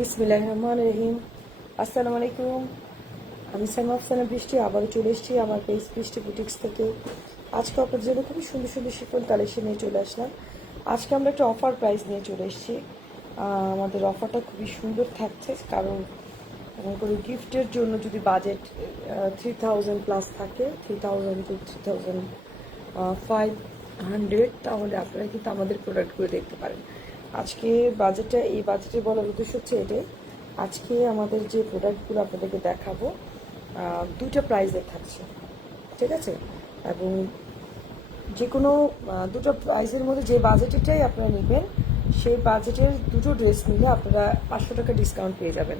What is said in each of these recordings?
বিসমিল্লাহির রহমানির রহিম। আসসালামু আলাইকুম। আমি সাইমা আফসানা বৃষ্টি আবারও চলে এসেছি আমার পেজ বৃষ্টি বুটিক্স থেকে। আজকে আপনাদের জন্য খুবই সুন্দর সুন্দর শিফন কালেকশন নিয়ে চলে আসলাম। আজকে আমরা একটা অফার প্রাইস নিয়ে চলে এসেছি। আমাদের অফারটা খুবই সুন্দর থাকছে, কারণ কোনো গিফটের জন্য যদি বাজেট 3000 প্লাস থাকে, 3000 to 3500, তাহলে আপনারা কিন্তু আমাদের প্রোডাক্টগুলো দেখতে পারেন। আজকে বাজেটটা, এই বাজেটে বলার উদ্দেশ্য হচ্ছে এটাই। আজকে আমাদের যে প্রোডাক্টগুলো আপনাদেরকে দেখাবো দুটো প্রাইসে থাকছে, ঠিক আছে? এবং যে কোনো দুটো প্রাইসের মধ্যে যে বাজেটেরটাই আপনারা নেবেন, সেই বাজেটের দুটো ড্রেস নিলে আপনারা 500 টাকা ডিসকাউন্ট পেয়ে যাবেন।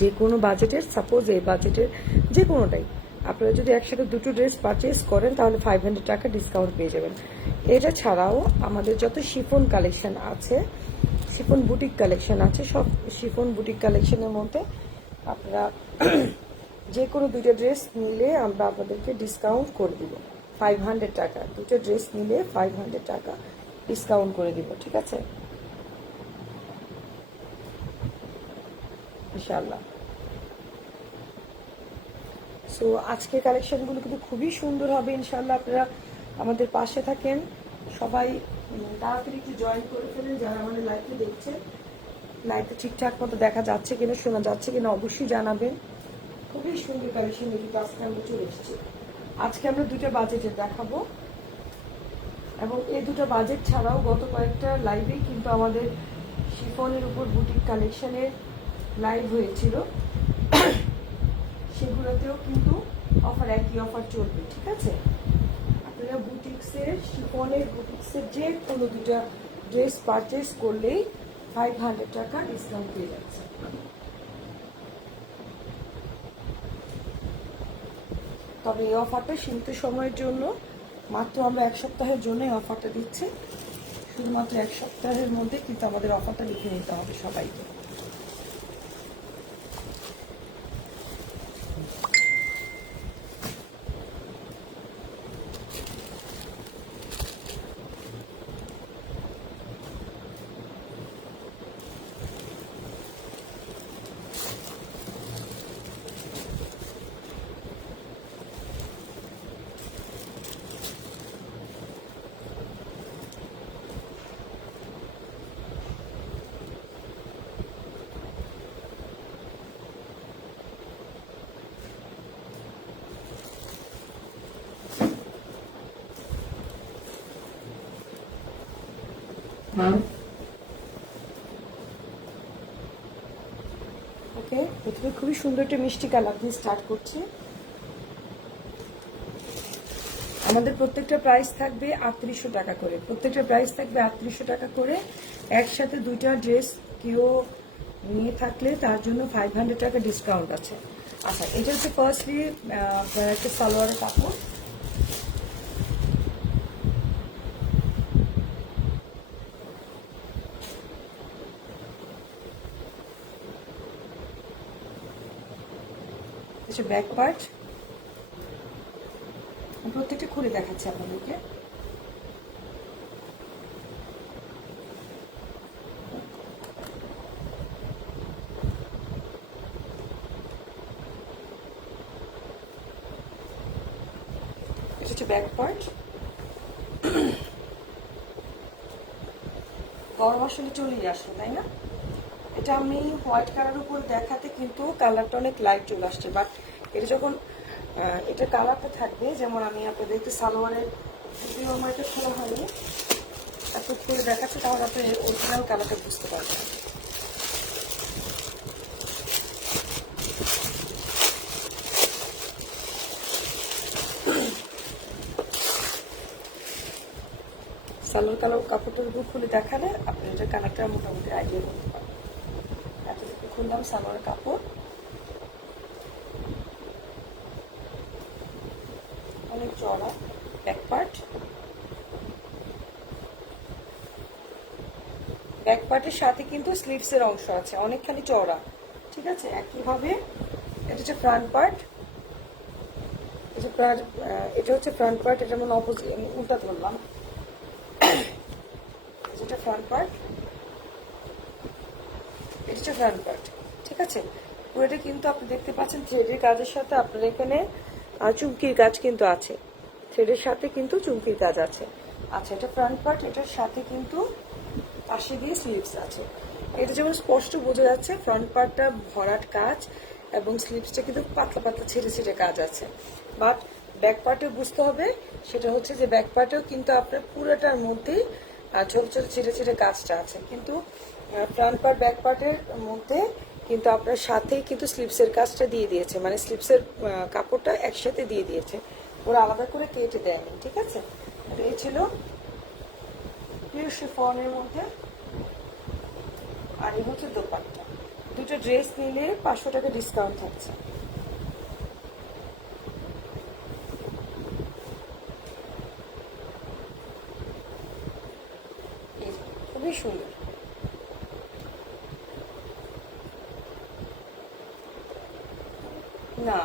যে কোনো বাজেটের, সাপোজ এই বাজেটের যে কোনোটাই আপনারা যদি একসাথে দুটো ড্রেস পারচেস করেন তাহলে 500 টাকা ডিসকাউন্ট পেয়ে যাবেন। এটা ছাড়াও আমাদের যত শিফন কালেকশন আছে, শিফন বুটিক কালেকশন আছে, সব শিফন বুটিক কালেকশনের মধ্যে আপনারা যে কোনো দুটো ড্রেস নিলে আমরা আপনাদেরকে ডিসকাউন্ট করে দিব 500 টাকা। দুটো ড্রেস নিলে 500 টাকা ডিসকাউন্ট করে দিব, ঠিক আছে ইনশাআল্লাহ। সো আজকের কালেকশনগুলো কিন্তু খুবই সুন্দর হবে ইনশাআল্লাহ। আপনারা আমাদের পাশে থাকেন, সবাই তাড়াতাড়ি একটু জয়েন করে ফেলেন। যারা আমাদের লাইভে দেখছেন, লাইভে ঠিকঠাক মতো দেখা যাচ্ছে কিনা, শোনা যাচ্ছে কিনা অবশ্যই জানাবেন। খুবই সুন্দর কালেকশন কিন্তু আজকে আমরা চলে এসেছি। আজকে আমরা দুটো বাজেটে দেখাবো, এবং এই দুটো বাজেট ছাড়াও গত কয়েকটা লাইভে কিন্তু আমাদের শিফনের উপর বুটিক কালেকশনের লাইভ হয়েছিল, সেগুলোতেও কিন্তু অফার, একই অফার চলবে, ঠিক আছে? আপনারা বুটিক্সের, শিফনের বুটিক্সের যে কোনো দুটা ড্রেস পারচেস করলেই 500 টাকা ডিসকাউন্ট পেয়ে যাচ্ছে। তবে এই অফারটা সীমিত সময়ের জন্য, মাত্র আমরা 1 সপ্তাহের জন্য এই অফারটা দিচ্ছি। শুধুমাত্র 1 সপ্তাহের মধ্যে কিন্তু আমাদের অফারটা লিখে নিতে হবে সবাইকে। ওকে, প্রথমে খুবই সুন্দর একটা মিষ্টি কালার দিয়ে স্টার্ট করছি। আমাদের প্রত্যেকটা প্রাইস থাকবে 3800 টাকা করে, প্রত্যেকটা প্রাইস থাকবে 3800 টাকা করে। একসাথে দুইটা ড্রেস কেউ নিয়ে থাকলে তার জন্য 500 টাকা ডিসকাউন্ট আছে। আচ্ছা, এটা হচ্ছে ফার্স্টলি আপনার একটা সালোয়ারের কাপড়। হচ্ছে ব্যাক পার্ট, প্রত্যেকটা খুলে দেখাচ্ছি আপনাদেরকে। এটা হচ্ছে ব্যাক পার্ট। গরম আসলে চলেই আসলো, তাই না? এটা আমি হোয়াইট কালার উপর দেখাতে কিন্তু কালারটা অনেক লাইট চলে আসছে, বাট এটা যখন এটা কালারটা থাকবে, যেমন আমি আপনাদেরকে সালোয়ারের যদিও আমার এটা খোলা হয়নি, তারপর খুলে দেখাচ্ছে, তাহলে আপনি অরিজিনাল কালারটা বুঝতে পারবেন। সালোয়ার কালার কাপড়টার উপর খুলে দেখালে আপনি এটা কালারটা মোটামুটি আইডিয়া করতে পারবেন। এতটুকু খুললাম সালোয়ার কাপড়, অনেক চড়া ব্যাক পার্ট। ব্যাক পার্টের সাথে কিন্তু স্লিভসের অংশ আছে, অনেকখানি চওড়া, ঠিক আছে? একইভাবে এটা হচ্ছে ফ্রন্ট পার্ট। এটা হচ্ছে ফ্রন্ট পার্ট, এটা মানে অপোজিট, আমি উল্টা ধরলাম। যেটা ফ্রন্ট পার্ট, এটা হচ্ছে ফ্রন্ট পার্ট, ঠিক আছে। পুরোটা কিন্তু আপনি দেখতে পাচ্ছেন থ্রেডের কাজের সাথে আপনার এখানে চুমকির কাজ কিন্তু আছে, থ্রেডের সাথে কিন্তু চুমকির কাজ আছে। আচ্ছা, এটা ফ্রন্ট পার্ট, এটার সাথে কিন্তু পাশে দিয়ে স্লিভস আছে। এটা যেমন স্পষ্ট বোঝা যাচ্ছে ফ্রন্ট পার্টটা ভরাট কাজ এবং স্লিভসটা কিন্তু পাতলা পাতলা ছেড়ে ছেড়ে কাজ আছে। বাট ব্যাক পার্টে বুঝতে হবে, সেটা হচ্ছে যে ব্যাক পার্টেও কিন্তু আপনার পুরোটার মধ্যেই ছোট ছোট ছেড়ে ছেড়ে কাজটা আছে, কিন্তু ফ্রন্ট পার্ট ব্যাক পার্টের মধ্যে কিন্তু আপনার সাথেই কিন্তু স্লিভসের কাজটা দিয়ে দিয়েছে, মানে স্লিভসের কাপড়টা একসাথে দিয়ে দিয়েছে, ওরা আলাদা করে কেটে দেয়নি, ঠিক আছে। এই ছিল পিওর শিফনের মধ্যে। আর এই হচ্ছে দোপাট্টা। দুটো ড্রেস নিলে 500 টাকা ডিসকাউন্ট থাকছে। খুবই সুন্দর। না,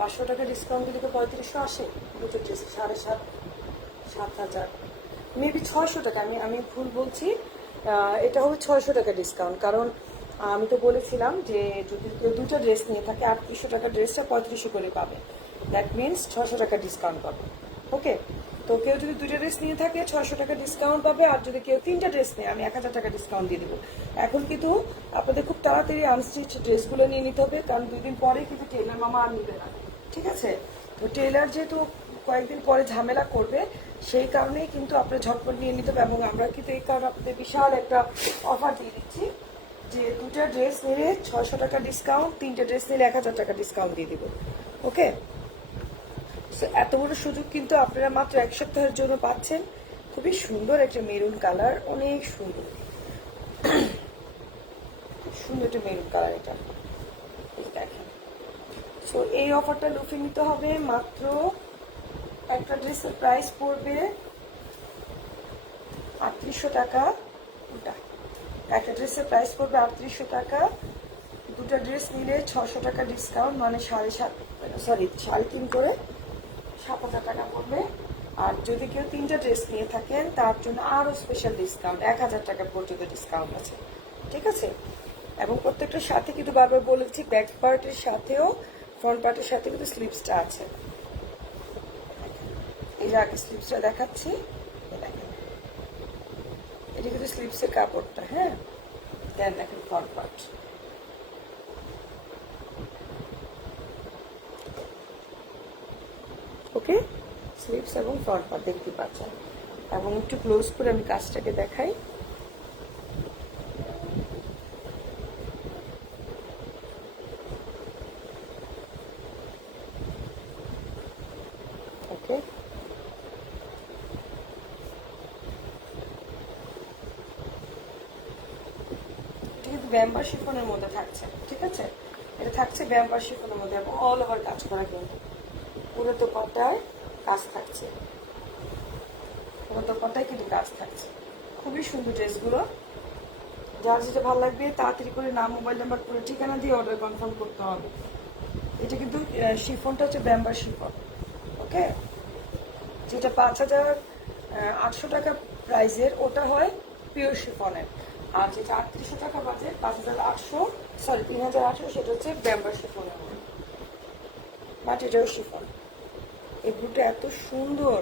500 টাকা ডিসকাউন্ট দিলে তো 3500 আসে দুটো ড্রেস, 7,500 মেবি 600 টাকা, আমি ভুল বলছি। এটা হবে 600 টাকা ডিসকাউন্ট, কারণ আমি তো বলেছিলাম যে যদি কেউ দুটো ড্রেস নিয়ে থাকে 3800 টাকা ড্রেসটা 3500 করে পাবে, দ্যাট মিনস 600 টাকা ডিসকাউন্ট পাবে। ওকে, তো কেউ যদি দুটো ড্রেস নিয়ে থাকে 600 টাকা ডিসকাউন্ট পাবে, আর যদি কেউ 3টা ড্রেস নেয় আমি 1000 টাকা ডিসকাউন্ট দিয়ে দেবো। এখন কিন্তু আপনাদের খুব তাড়াতাড়ি আনস্টিচ ড্রেসগুলো নিয়ে নিতে হবে, কারণ 2 দিন পরে কিন্তু টেলার মামা আর নিবে না, ঠিক আছে। তো টেলার যেহেতু কয়েকদিন পরে ঝামেলা করবে, সেই কারণেই কিন্তু আপনার ঝটপট নিয়ে নিতে হবে। এবং আমরা কিন্তু এই কারণে আপনাদের বিশাল একটা অফার দিয়ে দিচ্ছি যে দুটা ড্রেস নিলে 600 টাকা ডিসকাউন্ট, 3টে ড্রেস নিলে 1000 টাকা ডিসকাউন্ট দিয়ে দিব। ওকে, এত বড় সুযোগ কিন্তু আপনারা মাত্র 1 সপ্তাহের জন্য পাচ্ছেন। খুবই সুন্দর একটা মেরুন কালার, অনেক সুন্দর, খুব সুন্দর একটা মেরুন কালার এটা, দেখেন। সো এই অফারটা লুফে নিতে হবে। মাত্র একটা ড্রেসের প্রাইস পড়বে 3800 টাকা। একটা ড্রেসের প্রাইস পড়বে 3800 টাকা। দুটো ড্রেস নিলে 600 টাকা ডিসকাউন্ট, মানে 3.5 করে 7000 টাকা পড়বে। আর যদি কেউ 3টা ড্রেস নিয়ে থাকেন তার জন্য আরো স্পেশাল ডিসকাউন্ট, 1000 টাকা পর্যন্ত ডিসকাউন্ট আছে, ঠিক আছে। এবং প্রত্যেকটার সাথে কিন্তু বারবার বলেছি ব্যাক পার্টের সাথেও ফ্রন্ট পার্টের সাথে কিন্তু স্লিভসটা আছে। এই যে আগে স্লিভসটা দেখাচ্ছি, দেখেন এটা কিন্তু স্লিভসের কাপড়টা, হ্যাঁ। দেন দেখেন ফ্রন্ট পার্ট, ওকে, স্লিভস এবং ফ্রন্ট পার্ট দেখতে পাচ্ছেন। এবং একটু ক্লোজ করে আমি কাজটাকে দেখাই। ওকে, কিন্তু ব্যাম্বার শিফনের মধ্যে থাকছে, ঠিক আছে। এটা থাকছে ব্যাম্বার শিফনের মধ্যে এবং অল ওভার কাজ করা, কিন্তু পুরো দোপাট্টায় কাজ থাকছে, পুরো দোপাট্টায় কিন্তু কাজ থাকছে। খুবই সুন্দর ড্রেসগুলো। যার যেটা ভালো লাগবে তাড়াতাড়ি করে নাম, মোবাইল নাম্বার, পুরো ঠিকানা দিয়ে অর্ডার কনফার্ম করতে হবে। এটা কিন্তু শিফনটা হচ্ছে ব্যাম্বার শিফন, ওকে। যেটা 5800 টাকা প্রাইজের ওটা হয় পিওর শিফনের, আর যেটা 3800 টাকা বাজেট 3800 সেটা হচ্ছে ব্যাম্বার শিফনের, বাট এটাও শিফন। এই ব্লুটা এত সুন্দর,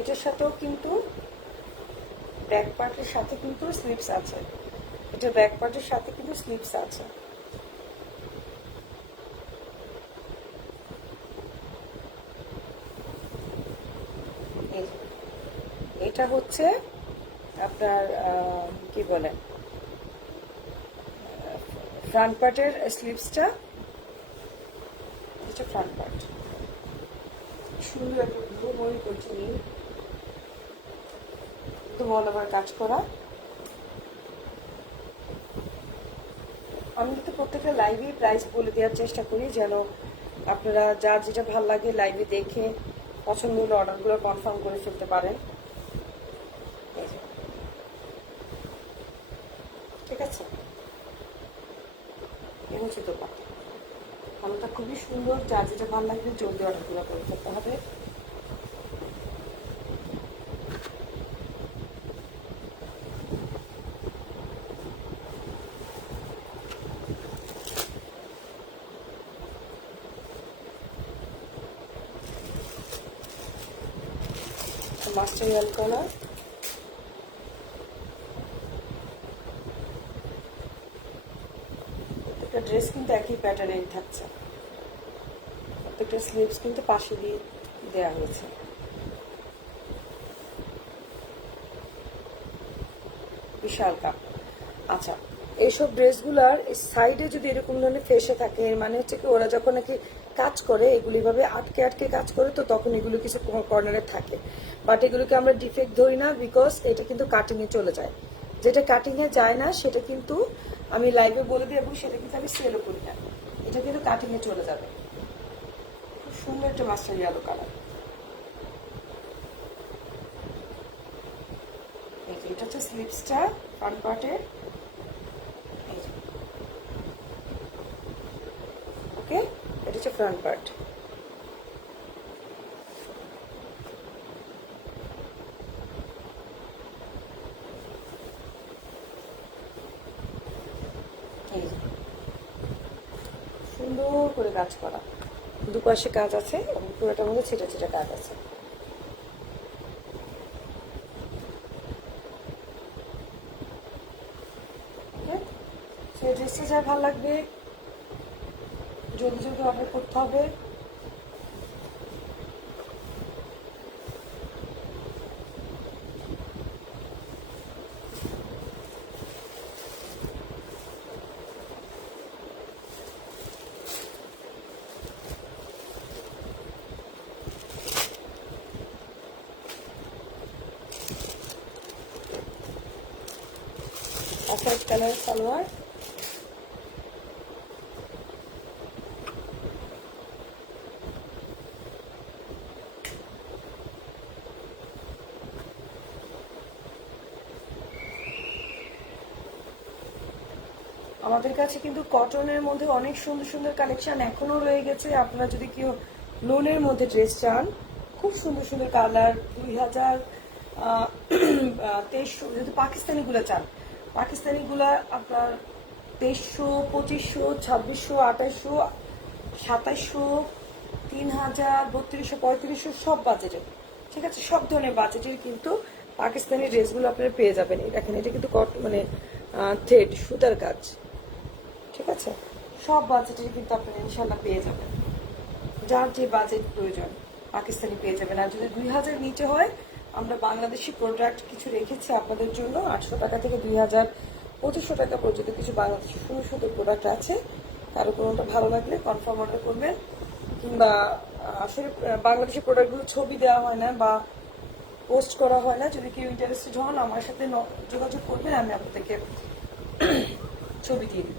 এটার সাথেও কিন্তু ব্যাক পার্টের সাথে কিন্তু স্লিভস আছে, এটা ব্যাক পার্টের সাথে কিন্তু স্লিভস আছে। এটা হচ্ছে আপনার কি বলে ফ্রন্ট পার্টের স্লিভসটা, এটা ফ্রন্ট পার্ট, সুন্দর একটা ব্লু মনে করছি, একটু অল ওভার কাজ করা। আমি কিন্তু প্রত্যেকটা লাইভে প্রাইস বলে দেওয়ার চেষ্টা করি, যেন আপনারা যার যেটা ভালো লাগে লাইভে দেখে পছন্দ হলে অর্ডারগুলো কনফার্ম করে ফেলতে পারেন, ঠিক আছে। এই হচ্ছে দোপাট্টা। কালারটা খুবই সুন্দর, যার যেটা ভালো লাগবে জলদি অর্ডারগুলো করে ফেলতে হবে। মাস্টার ইয়েলো কালার, প্রত্যেকটা ড্রেস কিন্তু একই প্যাটার্নের থাকছে, প্রত্যেকটা স্লিভস কিন্তু পাশে দিয়ে দেওয়া হয়েছে। বিশাল কাপ। আচ্ছা, এইসব ড্রেসগুলার সাইডে যদি এরকম ধরনের ফেসে থাকে, এর মানে হচ্ছে কি ওরা যখন নাকি কাজ করে এগুলি ভাবে আটকে আটকে কাজ করে, তো তখন এগুলো কিছু কর্নারে থাকে। বাট এগুলোকে আমরা ডিফেক্ট ধরি না, বিকজ এটা কিন্তু কাটিংয়ে চলে যায়। যেটা কাটিংয়ে যায় না সেটা কিন্তু আমি লাইভে বলে দিই, এবং সেটা কিন্তু আমি সেলও করি না। এটা কিন্তু কাটিংয়ে চলে যাবে। খুব সুন্দর একটা মাস্টার ইয়েলো কালার। এটা হচ্ছে স্লিপসটা ফ্রন্ট পার্টে। ওকে, এটা হচ্ছে ফ্রন্ট পার্ট। সুন্দর করে কাজ করা, দুপাশে কাজ আছে এবং পুরোটার মধ্যে ছিটা ছিটা কাজ আছে। সেই ড্রেসটা যা ভালো লাগবে জলদি জলদি অর্ডার করতে হবে। অফ কালার সালোয়ার, আমাদের কাছে কিন্তু কটনের মধ্যে অনেক সুন্দর সুন্দর কালেকশন এখনো রয়ে গেছে। আপনারা যদি কেউ লোনের মধ্যে ড্রেস চান, খুব সুন্দর সুন্দর কালার, 2023 যদি পাকিস্তানিগুলো চান, পাকিস্তানিগুলা আপনার 2300, 2500, 2600, 2800, 2700, 3000, 3200, 3500 সব বাজেটের, ঠিক আছে, সব ধরনের বাজেটের কিন্তু পাকিস্তানি ড্রেসগুলো আপনারা পেয়ে যাবেন। দেখেন এটা কিন্তু মানে থ্রেড সুতার কাজ, ঠিক আছে, সব বাজেটের কিন্তু আপনারা ইনশাল্লাহ পেয়ে যাবেন। যার যে বাজেট প্রয়োজন পাকিস্তানি পেয়ে যাবেন। আর যদি 2000 নিচে হয়, আমরা বাংলাদেশি প্রোডাক্ট কিছু রেখেছি আপনাদের জন্য। 800 টাকা থেকে 2000, 2500 টাকা পর্যন্ত কিছু বাংলাদেশি সুন্দর সুন্দর প্রোডাক্ট আছে। কারো কোনোটা ভালো লাগলে কনফার্ম অর্ডার করবেন, কিংবা আসলে বাংলাদেশি প্রোডাক্টগুলো ছবি দেওয়া হয় না বা পোস্ট করা হয় না। যদি কেউ ইন্টারেস্টেড হন আমার সাথে যোগাযোগ করবেন, আমি আপনাদেরকে ছবি দিয়ে দিব।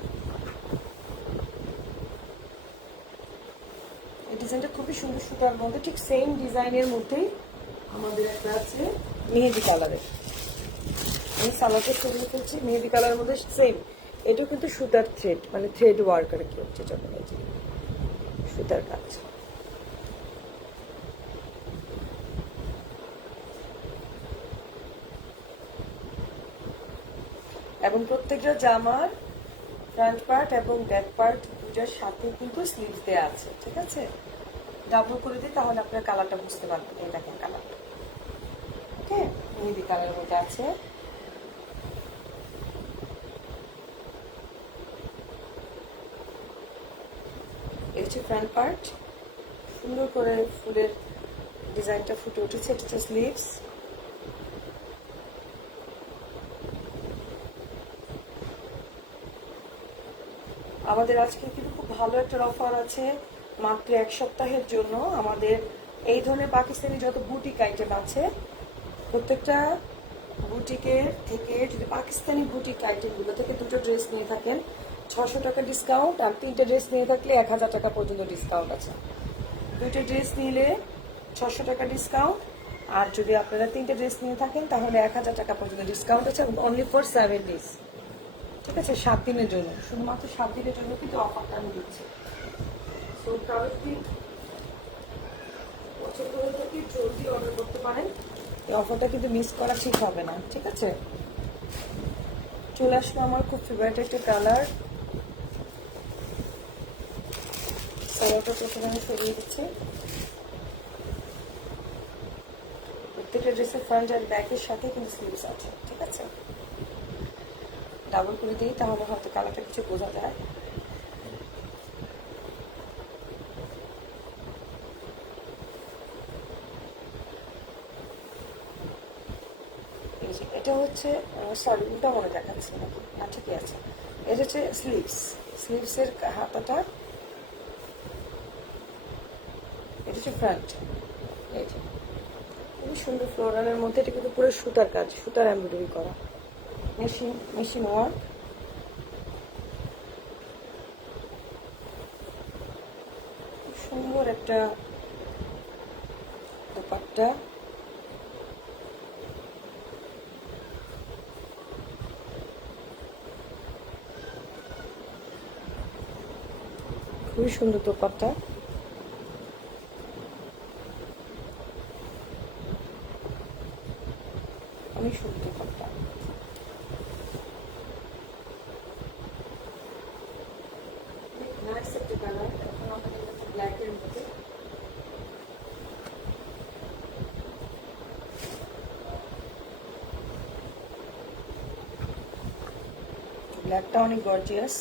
এই ডিজাইনটা খুবই সুন্দর সুতার মধ্যে, ঠিক সেম ডিজাইনের মধ্যেই আমাদের একটা আছে মেহেদি কালারের। আমি সালোয়ারটা সরিয়ে ফেলছি, মেহেদি কালারের মধ্যে সেম। এটাও কিন্তু সুতার থ্রেড, মানে থ্রেড ওয়ার্ক আর কি হচ্ছে, যখন সুতার কাজ। এবং প্রত্যেকটা জামার ফ্রন্ট পার্ট এবং ব্যাক পার্ট দুটার সাথে কিন্তু স্লিভস দেওয়া আছে, ঠিক আছে। ডাবল করে দিই তাহলে আপনার কালারটা বুঝতে পারবেন। এই দেখেন কালারটা, ওকে, মেহেদি কালারের মধ্যে আছে। এই হচ্ছে ফ্রন্ট পার্ট, সুন্দর করে ফুলের ডিজাইনটা ফুটে উঠেছে। এটা হচ্ছে স্লিভস। আমাদের আজকে কিন্তু খুব ভালো একটা অফার আছে, মাত্র 1 সপ্তাহের জন্য। আমাদের এই ধরনের পাকিস্তানি যত বুটিক আইটেম আছে, প্রত্যেকটা বুটিকের থেকে, যদি পাকিস্তানি বুটিক আইটেমগুলো থেকে দুটো ড্রেস নিয়ে থাকেন 600 টাকা ডিসকাউন্ট, আর 3টে ড্রেস নিয়ে থাকলে 1000 টাকা পর্যন্ত ডিসকাউন্ট আছে। 2টে ড্রেস নিলে 600 টাকা ডিসকাউন্ট, আর যদি আপনারা 3টে ড্রেস নিয়ে থাকেন তাহলে 1000 টাকা পর্যন্ত ডিসকাউন্ট আছে, অনলি ফর 7 days। ঠিক আছে, 7 দিনের জন্য, শুধুমাত্র 7 দিনের জন্য কিন্তু অফারটা আমি দিচ্ছি। সো কারো যদি পছন্দ হয়ে থাকে জলদি অর্ডার করতে পারেন, এই অফারটা কিন্তু মিস করা ঠিক হবে না। ঠিক আছে, চলে আসলো আমার খুব ফেভারিট একটা কালার। সালোয়ারটা প্রথমে আমি সরিয়ে দিচ্ছি। প্রত্যেকটা ড্রেসের ফ্রন্ট আর ব্যাকের সাথে কিন্তু স্লিভস আছে। ঠিক আছে, ডাবল করে দিই, তাহলে হয়তো কালারটা কিছু বোঝা যায়। এটা হচ্ছে সরি, উল্টা মনে দেখাচ্ছে নাকি? না, ঠিকই আছে। এটা হচ্ছে স্লিভসের হাতাটা, এটা হচ্ছে ফ্রন্ট। এই যে খুবই সুন্দর ফ্লোরালের মধ্যে, এটা কিন্তু পুরো সুতার কাজ, সুতার এমব্রয়ডারি করা, মেশিন ওয়ার্ক। সুন্দর একটা দোপাট্টা, খুবই সুন্দর দোপাট্টা। অনেক সুন্দর দোপাট্টা। নাইস একটা কালার। এখন আমাদের কাছে ব্ল্যাকের মধ্যে ব্ল্যাকটা অনেক গর্জিয়াস।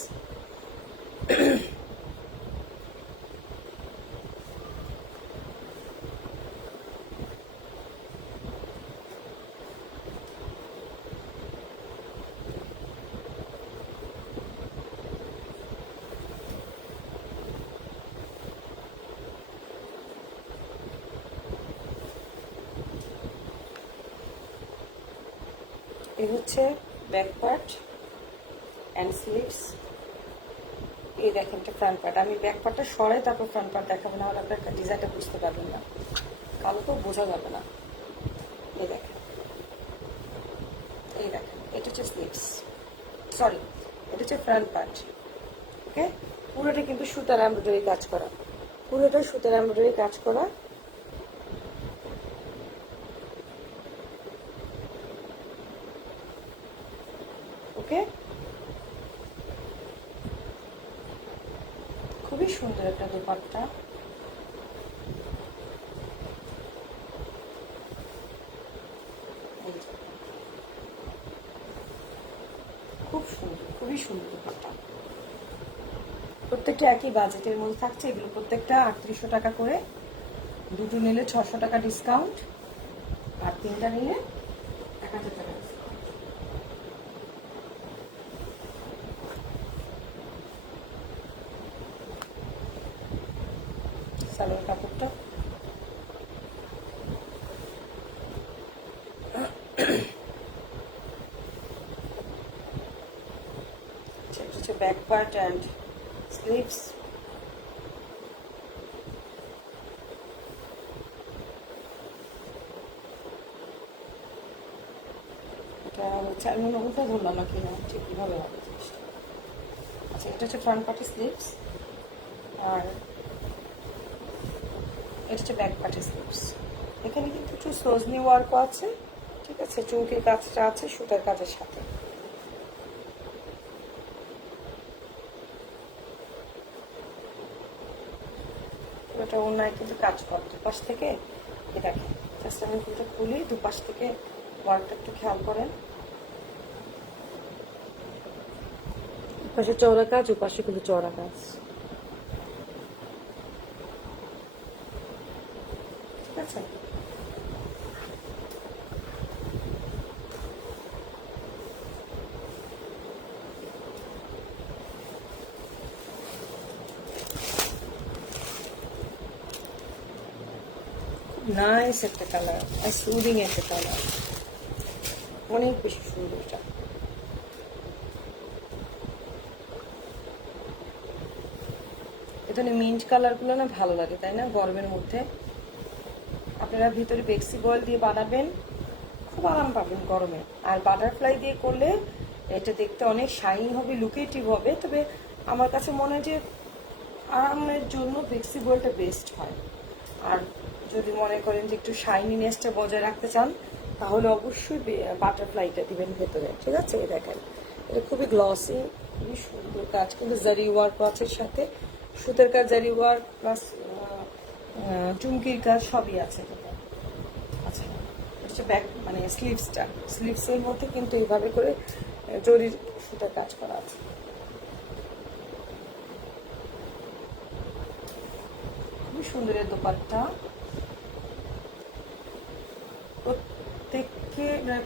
এই হচ্ছে ব্যাক পার্ট অ্যান্ড স্লিভস। এই দেখেন একটা ফ্রন্ট পার্ট। আমি ব্যাক পার্টটা সরাই তারপর ফ্রন্ট পার্ট দেখাবো, না হলে আপনার ডিজাইনটা বুঝতে পারবেন না, কালো তো বোঝা যাবে না। এই দেখেন, এই দেখেন, এটা হচ্ছে স্লিভস, সরি এটা হচ্ছে ফ্রন্ট পার্ট। ওকে, পুরোটা কিন্তু সুতার এমব্রয়ডারি কাজ করা, পুরোটা সুতার এমব্রয়ডারি কাজ করা। ওকে, খুবই সুন্দর একটা দোপাট্টা। খুব সুন্দর, খুবই সুন্দর দোপাট্টা। প্রত্যেকটা একই বাজেটের মধ্যে থাকছে। এগুলো প্রত্যেকটা 3800 টাকা করে, দুটো নিলে 600 টাকা ডিসকাউন্ট, আর তিনটা নিলে 1000 টাকা ডিসকাউন্ট। সালোয়ার কাপড়টা হচ্ছে ব্যাক পার্ট অ্যান্ড স্লিভস। এটা হচ্ছে, আমি উল্টা ধরলাম না কিনা, ঠিক কীভাবে হবে জিনিসটা। আচ্ছা, এটা হচ্ছে ফ্রন্ট পার্টের স্লিভস, আর এটা হচ্ছে ব্যাক পার্টের স্লিভস। এখানে কিন্তু একটু সজনি ওয়ার্কও আছে। ঠিক আছে, চৌকির কাজটা আছে সুতার কাজের সাথে। ওটা ওনায় কিন্তু কাজ করে দুপাশ থেকে। এ দেখেন, জাস্ট আমি পুরোটা খুলি, দুপাশ থেকে ওয়ার্কটা একটু খেয়াল করেন। পাশে চওড়া কাজ, ও পাশে কিন্তু চওড়া কাজ। ঠিক আছে, নাইস একটা কালার, আর সুদিং একটা কালার, অনেক বেশি সুন্দর এটা। এখানে মিন্ট কালারগুলো না ভালো লাগে, তাই না? গরমের মধ্যে আপনারা ভিতরে বেক্সি বয়েল দিয়ে বানাবেন, খুব আরাম পাবেন গরমে। আর বাটারফ্লাই দিয়ে করলে এটা দেখতে অনেক শাইনি হবে, লুকেটিভ হবে, তবে আমার কাছে মনে হয় যে আরামের জন্য ফ্লেক্সিবলটা বেস্ট হয়। আর যদি মনে করেন যে একটু শাইনিনেসটা বজায় রাখতে চান তাহলে অবশ্যই বাটারফ্লাইটা দিবেন ভেতরে, ঠিক আছে? এই দেখেন এটা খুবই গ্লসি, খুবই সুন্দর কাজ, কিন্তু জারি ওয়ার্ক আছে সাথে, সুতের কাজ, জারি ওয়ার্ক প্লাস চুমকির কাজ সবই আছে এটাতে। আচ্ছা, এটা হচ্ছে ব্যাক মানে স্লিভসের মধ্যে কিন্তু এইভাবে করে জরির সুতার কাজ করা আছে। খুবই সুন্দর এই দোপাট্টা।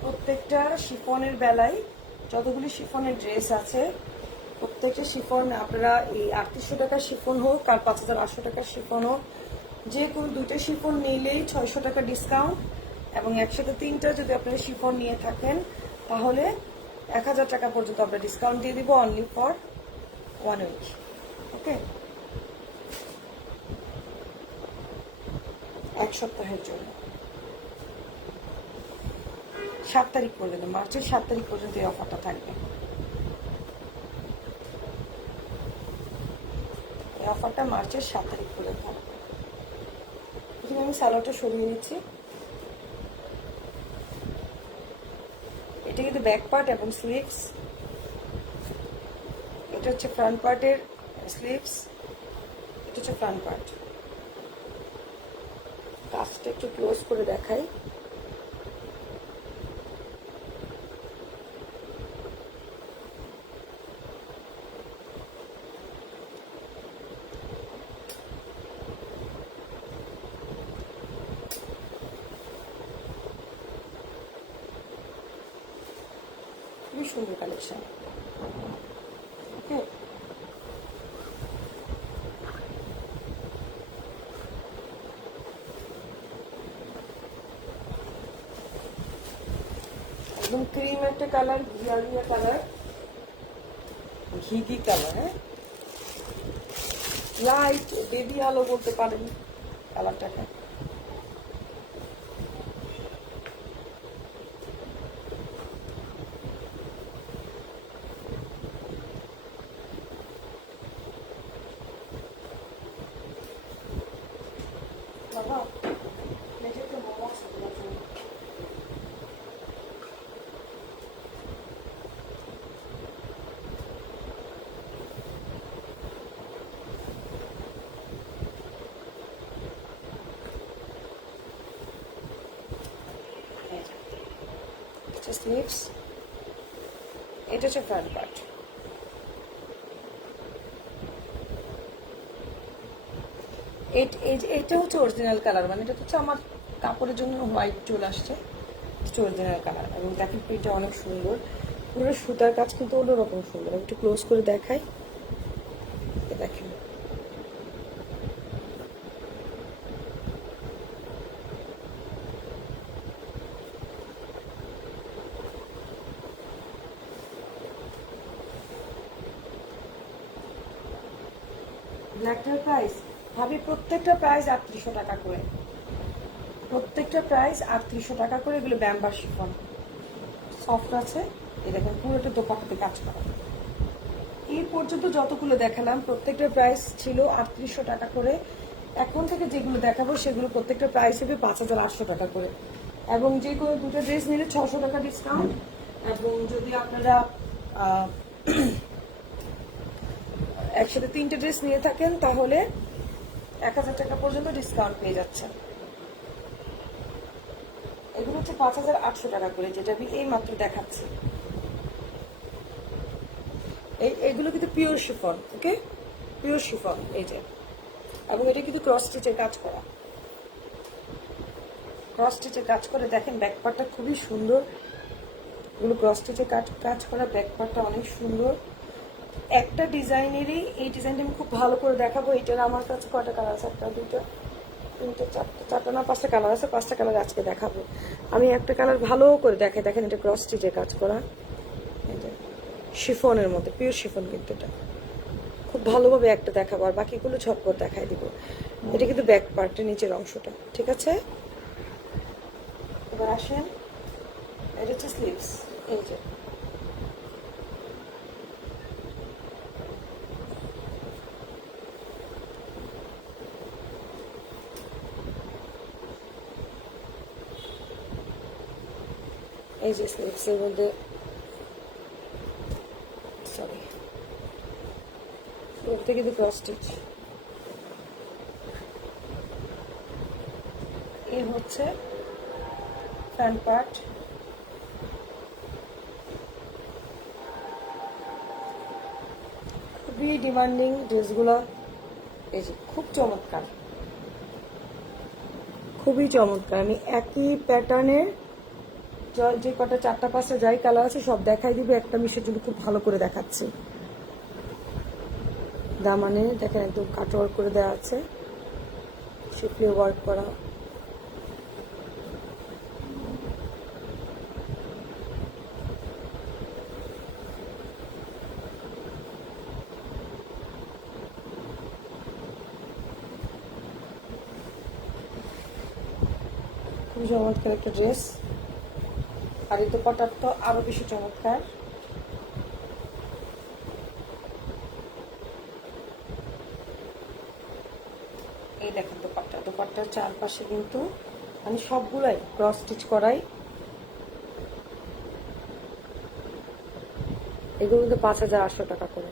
প্রত্যেকটা শিফনের বেলায় যতগুলি শিফনের ড্রেস আছে প্রত্যেকটা শিফন আপনারা এই 3800 টাকার শিফন হোক আর 5800 টাকার শিফন হোক, যে কোনো দুইটা শিফন নিলেই 600 টাকা ডিসকাউন্ট, এবং একসাথে তিনটা যদি আপনারা শিফন নিয়ে থাকেন তাহলে 1000 টাকা পর্যন্ত আমরা ডিসকাউন্ট দিয়ে দিব অনলি ফর 1 উইক। ওকে, এক সপ্তাহের জন্য 7 তারিখ পর্যন্ত, মার্চের 7 তারিখ পর্যন্ত এই অফারটা থাকবে। এই অফারটা মার্চের 7 তারিখ পর্যন্ত থাকবে। এখানে আমি সালোয়ারটা সরিয়ে নিচ্ছি। এটা কিন্তু ব্যাক পার্ট এবং স্লিভস, এটা হচ্ছে ফ্রন্ট পার্টের স্লিভস, এটা হচ্ছে ফ্রন্ট পার্ট। কাজটা একটু ক্লোজ করে দেখাই। খুবই সুন্দর কালেকশন। ওকে, একদম ক্রিম একটা কালার, ঘিয়া কালার, ঘি কালার, হ্যাঁ, লাইট বেবি আলো বলতে পারেন কালারটাকে। বাবা মেঝেতে মোমো আছে তোমার জন্য। স্লিভস, এটা হচ্ছে ফ্রন্ট পার্ট। এটা হচ্ছে অরিজিনাল কালার, মানে এটা হচ্ছে আমার কাপড়ের জন্য হোয়াইট চলে আসছে, অরিজিনাল কালার। এবং দেখেন প্রিন্টটা অনেক সুন্দর, পুরো সুতার কাজ কিন্তু অন্যরকম সুন্দর। আমি একটু ক্লোজ করে দেখাই, দেখেন ব্ল্যাকটার প্রাইস ভাবি প্রত্যেকটা প্রাইস 3800 টাকা করে, প্রত্যেকটা প্রাইস 3800 টাকা করে। এগুলো ব্যাম্বার শিফন, সফট আছে। এই দেখেন পুরোটা দোপাট্টাতে কাজ করা। এই পর্যন্ত যতগুলো দেখালাম প্রত্যেকটা প্রাইস ছিল 3800 টাকা করে। এখন থেকে যেগুলো দেখাবো সেগুলো প্রত্যেকটা প্রাইস হবে 5800 টাকা করে, এবং যে কোনো দুটো ড্রেস নিলে 600 টাকা ডিসকাউন্ট। এবং যদি আপনারা একসাথে তিনটে ড্রেস নিয়ে থাকেন তাহলে 1000 টাকা পর্যন্ত ডিসকাউন্ট পেয়ে যাচ্ছেন। এগুলো হচ্ছে 5800 টাকা করে, যেটা আমি এই মাত্র দেখাচ্ছি। এইগুলো কিন্তু পিওর শিফন, ওকে, পিওর শিফন এই যে। এবং এটা কিন্তু ক্রস স্টিচের কাজ করা, ক্রস স্টিচের কাজ করে। দেখেন ব্যাক পার্টটা খুবই সুন্দর, এগুলো ক্রস স্টিচের কাজ করা। ব্যাক পার্টটা অনেক সুন্দর। একটা ডিজাইনেরই এই ডিজাইনটা আমি খুব ভালো করে দেখাবো। এটার আমার কাছে কয়টা কালার আছে? একটা, দুইটা, তিনটে, চারটা না 5টা কালার আছে। 5টা কালার আজকে দেখাবো। আমি একটা কালার ভালো করে দেখাই। দেখেন এটা ক্রস স্টিচের কাজ করা, শিফনের মধ্যে, পিওর শিফন। কিন্তু এটা খুব ভালোভাবে একটা দেখাবো, আর বাকিগুলো ঝটপট দেখাই দিব। এটা কিন্তু ব্যাক পার্টের নিচের অংশটা, ঠিক আছে? এবার আসেন, এটা হচ্ছে স্লিভস। এই যে এই যে স্লিভসের মধ্যে সরি ওটা কিন্তু ক্রস স্টিচ। এই হচ্ছে ফ্রন্ট পার্ট। খুবই ডিমান্ডিং ড্রেসগুলো, এই যে খুব চমৎকার, খুবই চমৎকার। আমি একই প্যাটার্নের যে কটা 4টা 5টা যাই কালার আছে সব দেখাই দিবে, একটা মিশের জন্য খুব ভালো করে দেখাচ্ছে। দামানে দেখেন একদম কাট ওয়ার্ক করে দেওয়া আছে, শিফলি ওয়ার্ক করা। খুবই চমৎকার একটা ড্রেস। আর এই দোপাট্টার তো আরো বেশি চমৎকার। এই দেখেন দোপাট্টা, দোপাট্টার চারপাশে কিন্তু মানে সবগুলাই ক্রস স্টিচ করাই। এগুলো কিন্তু 5,800 টাকা করে।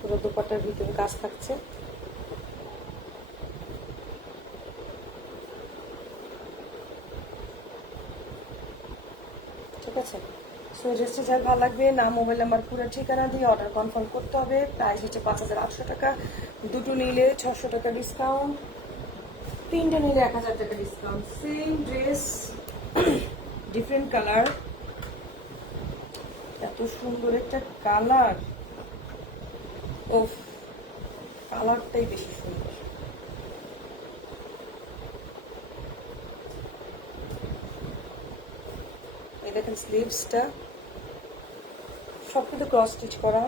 পুরো দোপাট্টার ভিতরে কাজ থাকছে। ঠিক আছে, সো ড্রেসটা যার ভালো লাগবে নাম, মোবাইল নাম্বার, পুরো ঠিকানা দিয়ে অর্ডার কনফার্ম করতে হবে। প্রাইস হচ্ছে 5,800 টাকা। দুটো নিলে 600 টাকা ডিসকাউন্ট, 3টে নিলে 1,000 টাকা discount. Same dress, different colour. এত সুন্দর একটা কালার, ও কালারটাই বেশি সুন্দর। এই দেখেন স্লিভসটা সব কিন্তু ক্রস স্টিচ করা।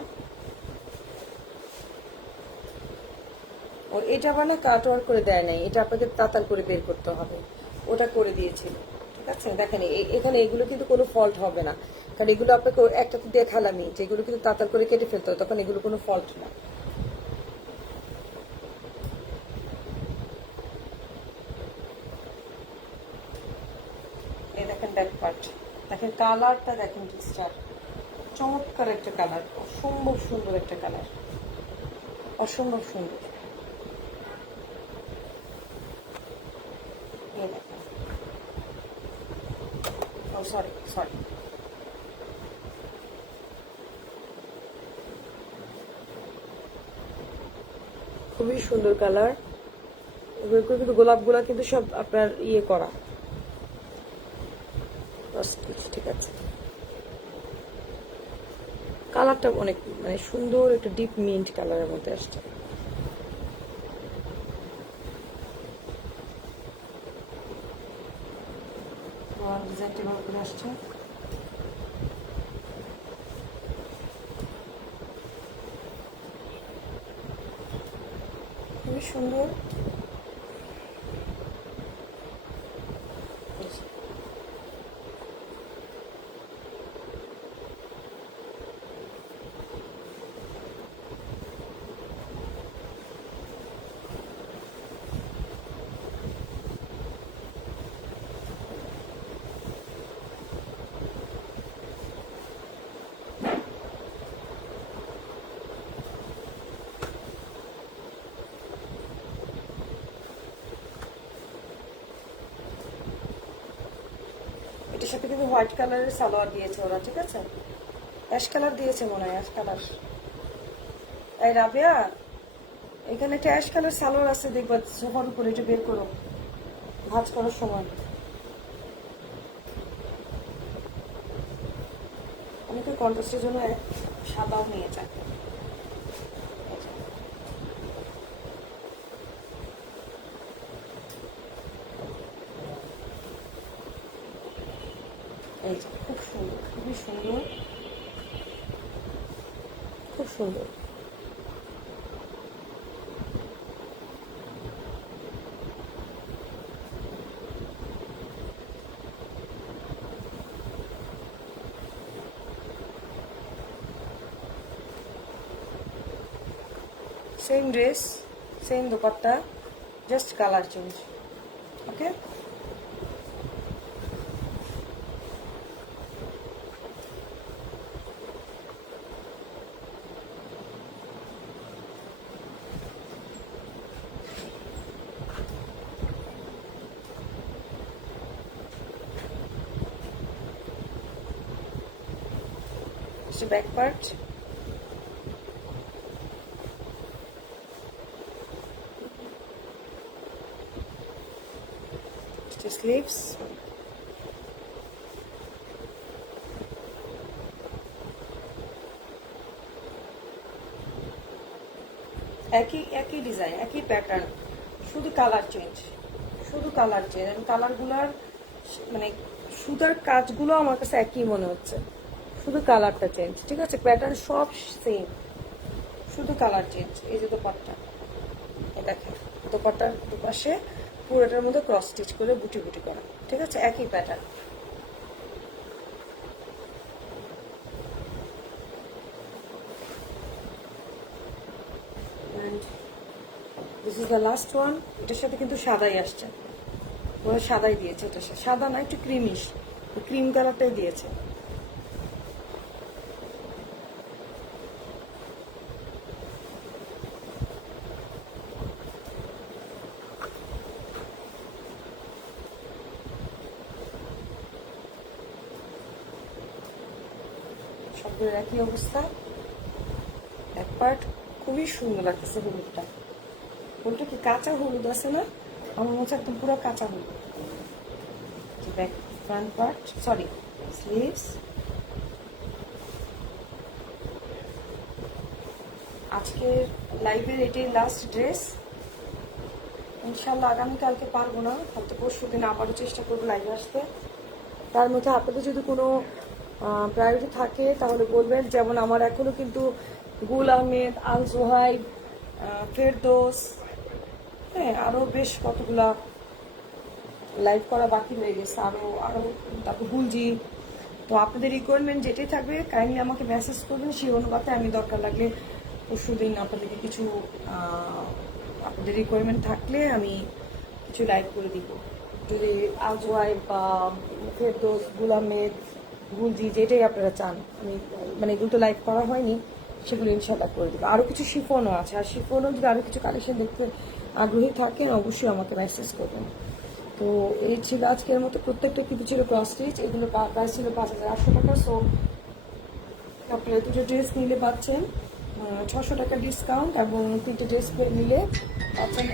ওর এটা মানে কাট ওয়ার্ক করে দেয় নাই, এটা আপনাকে তাতাল করে বের করতে হবে, ওটা করে দিয়েছিল। ঠিক আছে, দেখেন এখানে এগুলো কিন্তু কোনো ফল্ট হবে না, কারণ এগুলো আপনাকে একটা তো দেখালামই যেগুলো কিন্তু তাতাল করে কেটে ফেলতে হয়, তখন এগুলো কোনো ফল্ট না। এই দেখেন ব্যাক পার্ট, দেখেন কালারটা, দেখেন ড্রেসটার চমৎকার একটা কালার, অসম্ভব সুন্দর একটা কালার, অসম্ভব সুন্দর। এই দেখেন, ও সরি সরি, খুবই সুন্দর কালার। এগুলো কিন্তু গোলাপগুলা কিন্তু সব আপনার ইয়ে করা। ঠিক আছে, কালারটা অনেক মানে সুন্দর, একটা ডিপ মিন্ট কালারের মধ্যে আসছে। ডিজাইনটা ভালো করে আসছে। খুবই সুন্দর। এটার সাথে কিন্তু হোয়াইট কালারের সালোয়ার দিয়েছে ওরা। ঠিক আছে, অ্যাশ কালার দিয়েছে মনে হয়, অ্যাশ কালার। এই রাবেয়া, এখানে একটা অ্যাশ কালার সালোয়ার আছে, দেখবা সোফার উপরে, এটা বের করো ভাঁজ করার সময়। আমি তো কন্ট্রাস্টের জন্য সাদাও নিয়ে যাই। এই যে খুব সুন্দর, খুবই সুন্দর, খুব সুন্দর। Same dress, same dupatta, just colour change. Okay, back part, sleeves, একই ডিজাইন, একই প্যাটার্ন, শুধু কালার চেঞ্জ, শুধু কালার চেঞ্জ। এবং কালারগুলার মানে সুতার কাজগুলো আমার কাছে একই মনে হচ্ছে, শুধু কালারটা চেঞ্জ। ঠিক আছে, প্যাটার্ন সব সেম, শুধু কালার চেঞ্জ। এই যে দোপাট্টা, এ দেখেন দোপাট্টার দুপাশে পুরোটার মধ্যে ক্রস স্টিচ করে বুটি বুটি করা। ঠিক আছে, একই pattern. This is the last one. এটার সাথে কিন্তু সাদাই আসছে, ওরা সাদাই দিয়েছে। এটা সাদা না, একটু ক্রিমিশ, ক্রিম কালারটাই দিয়েছে। সবগুলোর একই অবস্থা, এক পার্ট। খুবই সুন্দর লাগতেছে হলুদটা। হলুদটা কি কাঁচা হলুদ আছে না, আমার মনে হচ্ছে একদম পুরো কাঁচা হলুদ। Back front part, sorry sleeves. আজকের লাইভের এটাই লাস্ট ড্রেস। ইনশাল্লাহ আগামীকালকে পারবো না, হয়তো পরশু দিন আবারও চেষ্টা করবো লাইভে আসতে। তার মধ্যে আপনাদের যদি কোনো প্রায়োরিটি থাকে তাহলে বলবেন। যেমন আমার এখনো কিন্তু গুল আহমেদ, আল সোহাইব, ফেরদৌস, হ্যাঁ আরও বেশ কতগুলা লাইভ করা বাকি রয়ে গেছে, আরও তারপর গুলজি। তো আপনাদের রিকোয়ারমেন্ট যেটাই থাকবে কাইন্ডলি আমাকে মেসেজ করবেন, সেই অনুপাতে আমি দরকার লাগলে পরশু দিন আপনাদেরকে কিছু আপনাদের রিকোয়ারমেন্ট থাকলে আমি কিছু লাইভ করে দিব। যদি আজওয়াই বা ফেরদৌস, গুল আহমেদ, গুলজি যেটাই আপনারা চান, আমি মানে এগুলো তো লাইভ করা হয়নি, সেগুলো ইনশাল্লাহ করে দেবো। আরও কিছু শিফনও আছে, আর শিফনও যদি আরও কিছু কালেকশন দেখতে আগ্রহী থাকেন অবশ্যই আমাকে মেসেজ করবেন। তো এই ছিল আজকের মতো। প্রত্যেকটা কিন্তু ছিল ক্রস স্টিচ, এগুলো প্রাইস ছিল 5800 টাকা। সো আপনারা দুটো ড্রেস নিলে পাচ্ছেন 600 টাকা ডিসকাউন্ট, এবং 3টে ড্রেস নিলে পাচ্ছেন